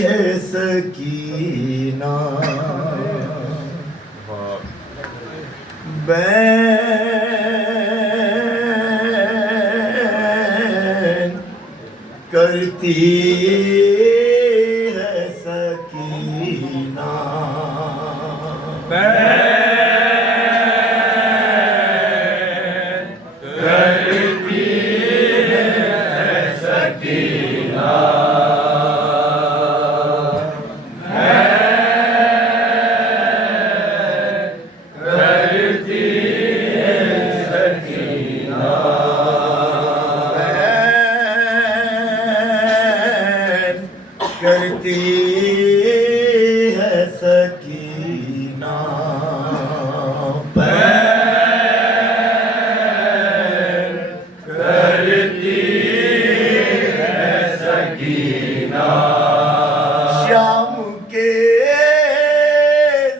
है सकीना बैन करती है सकीना करती है सकीना बैन करती है सकीना शाम के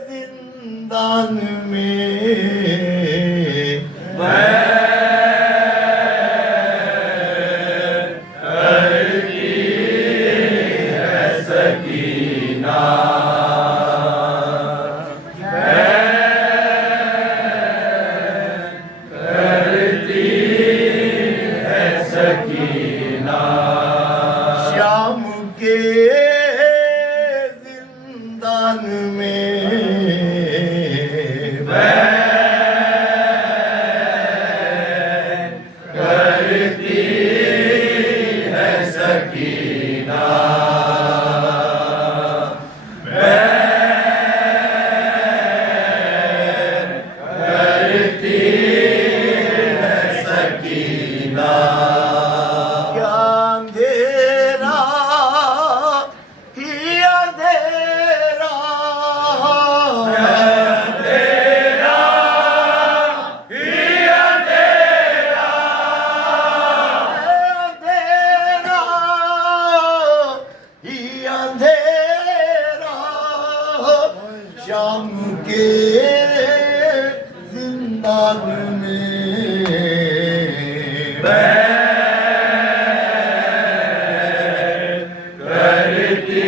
जिंदान में शाम के जिंदान में बैन करती है सकीना बैन करती है सकीना शाम के जिंदान में बैन करती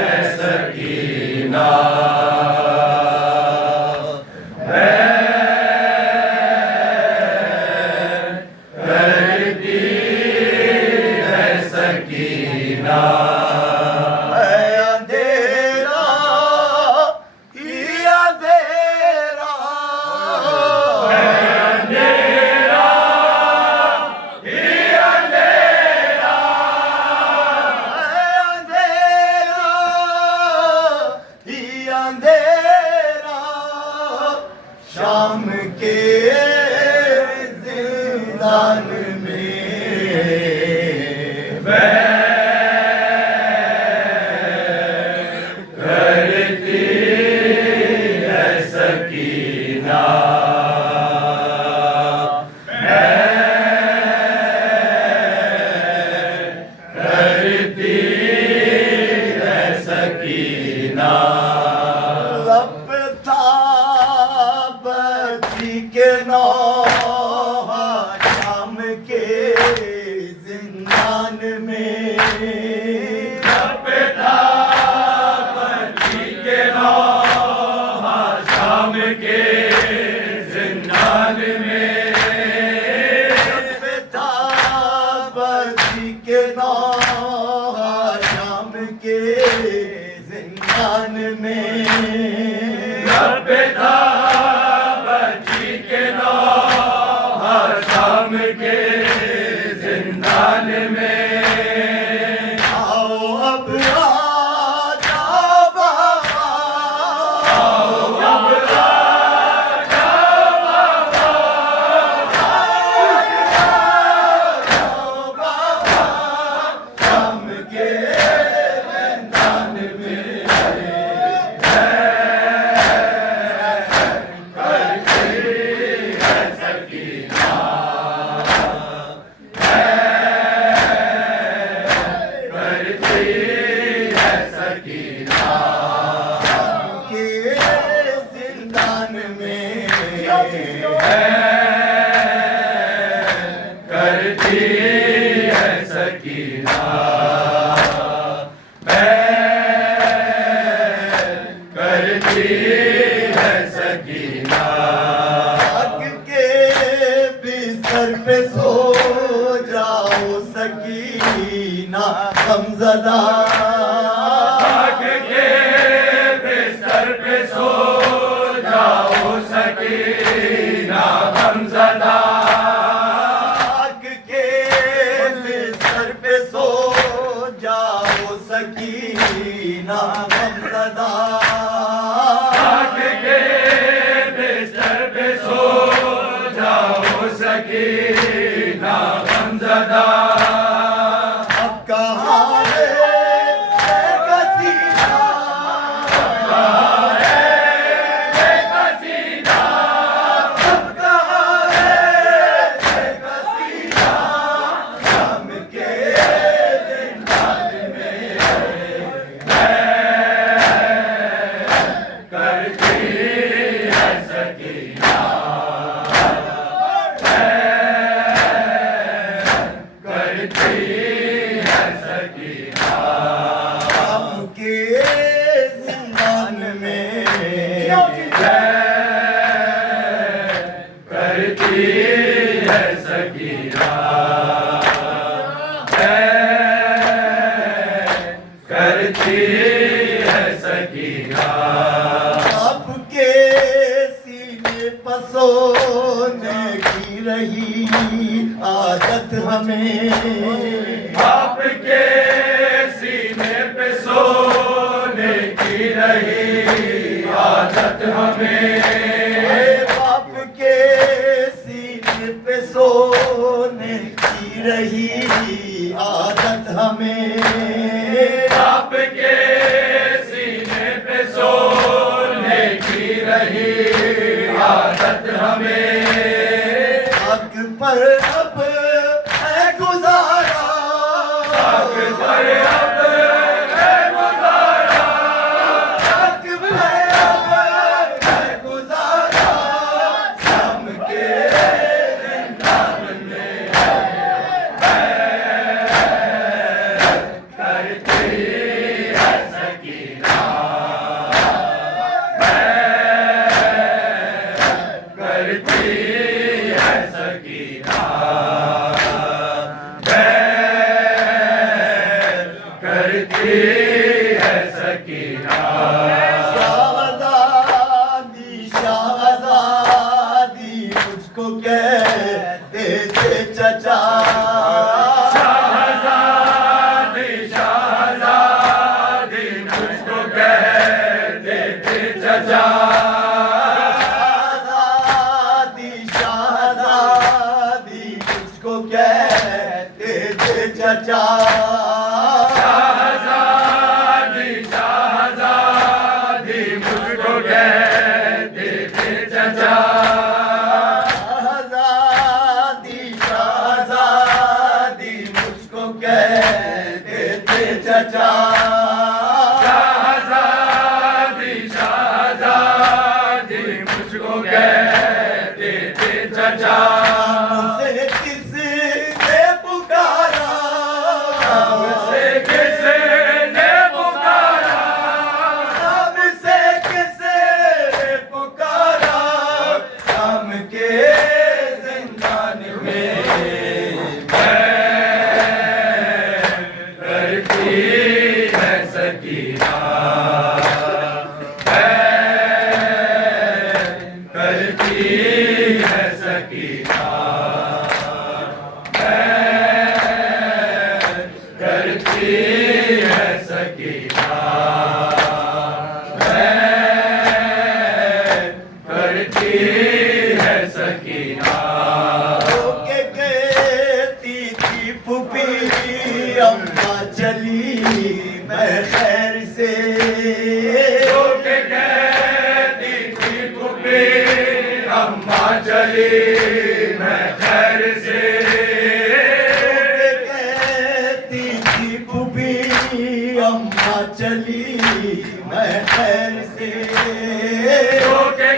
है सकीना बैन करती है सकीना शाम के जिंदान में बैन करती है सकीना बैन करती है सकीना के नौहा शाम के जिंदान में लपटा बच्ची के नौहा शाम के जिंदान में लपटा बच्ची के नौहा शाम के जिंदान में लपटा शाम के जिंदान में आओ अब आ जाओ बाबा आओ अब आ जाओ बाबा आओ बाबा करती है सकीना। आग के बिस्तर पे सो जाओ सकीना गमज़दा। आग के बिस्तर पे सो जाओ सकीना गमज़दा। आग के बिस्तर पे सो जाओ सकीना गमज़दा। आग के बिस्तर पे सो जाओ सकीना गमज़दा। अब कहाँ है कसीदा, कहाँ है कसीदा, अब कहाँ है कसीदा। शाम के जिंदान में करती है सकीना। करती है सकीना। शाम के जिंदान में करती है सकीना। करती है सकीना। आपके सीने पर सोने की रही आदत हमें। आपके सीने पे सोने की रही आदत हमें। आपके सीने पे सोने की रही आदत हमें। आपके सीने पे सोने की रही आदत हमें। हक पर अब है गुजारा, हक पर अब है गुजारा, हक पर अब है गुजारा। शाम के जिंदान में करती है सकीना। करती है सकीना। करती है सकीना। शाहज़ादी शाहज़ादी मुझको कहते थे चचा। शाहज़ादी शाहज़ादी मुझको कहते थे चचा। शाहज़ादी शाहज़ादी मुझको कहते थे चचा। शाहज़ादी शाहज़ादी मुझको कहते थे चचा। शाहज़ादी शाहज़ादी मुझको कहते थे चचा। शाहज़ादी शाहज़ादी मुझको कहते थे चचा। मुझसे किसने पुकारा, मुझसे किसने पुकारा, मुझसे किसने पुकारा। शाम के जिंदान में करती है सकीना। करती है सकीना। करती है सकीना। करती है सकीना। के कहती थी पुपी अम्मा चली मैं खैर से। के कहती थी पुपी अम्मा चली मैं खैर से। कहती थी पुपी चली मैं खैर से, के